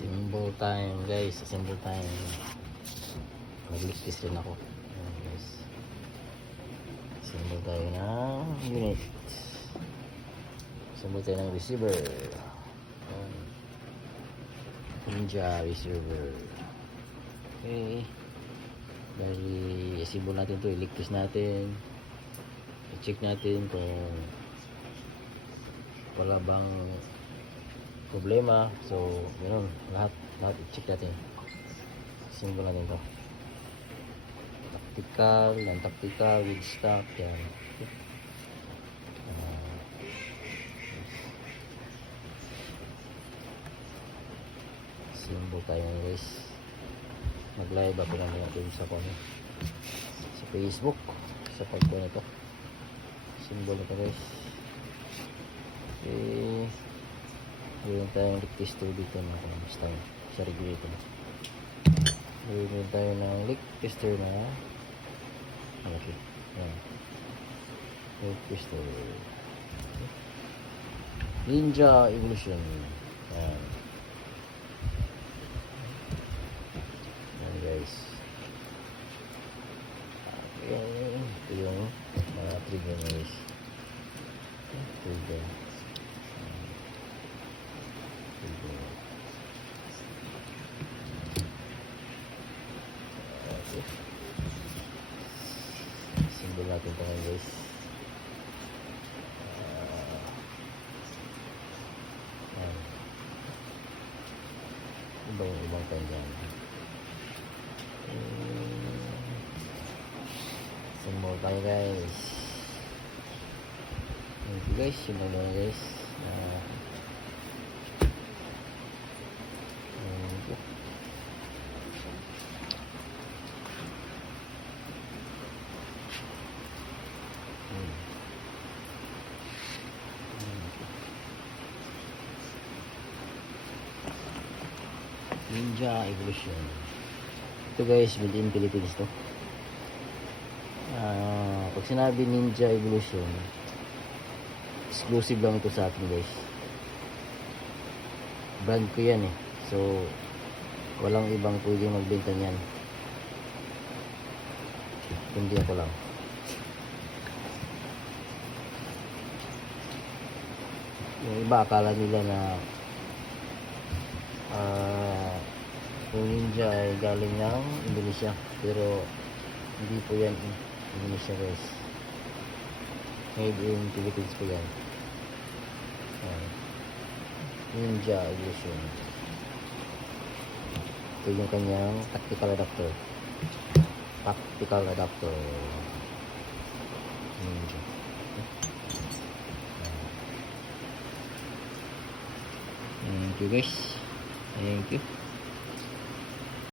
Symbol time guys, symbol time. Nagligtis rin ako. Ayan, guys. Symbol tayo ng unit. Symbol tayo ng receiver. Ayan. Ninja receiver. Okay. Dahil i-symbol natin to, iligtis natin. I-check natin kung wala bang problema. So, ganoon, lahat i-check natin. Symbol natin to. Tactical, non-tactical, with stock, yan. Symbol tayo guys. Mag-live ako natin sa sa Facebook, sa pagkuha nito. Symbol nito guys. Okay. Gawin tayong leak tester dito na basta sa regulator. Gawin tayo ng leak tester na okay. Ayan. Leak tester. Ninja Evolution. Ayan. Ayan guys. Okay. Ito yung mga trigger guys. Trigger. Okay. Symbol natin ito ngayon guys. Ibang tayo dyan. Symbol tayo guys. Thank you guys. Symbol natin guys. Ninja Evolution. Ito guys, made in Philippines to. Pag sinabi Ninja Evolution, exclusive lang ito sa atin guys. Brand ko yan eh. So, walang ibang pwedeng magbenta niyan. Hindi ako lang. Yung iba akala nila na yung Ninja ay galing ng Indonesia, pero hindi po yan Indonesia guys. Made in Philippines po yan. Ninja Evolution. Ito yung kanyang tactical adapter. Tactical adapter Ninja. Thank you guys. Thank you.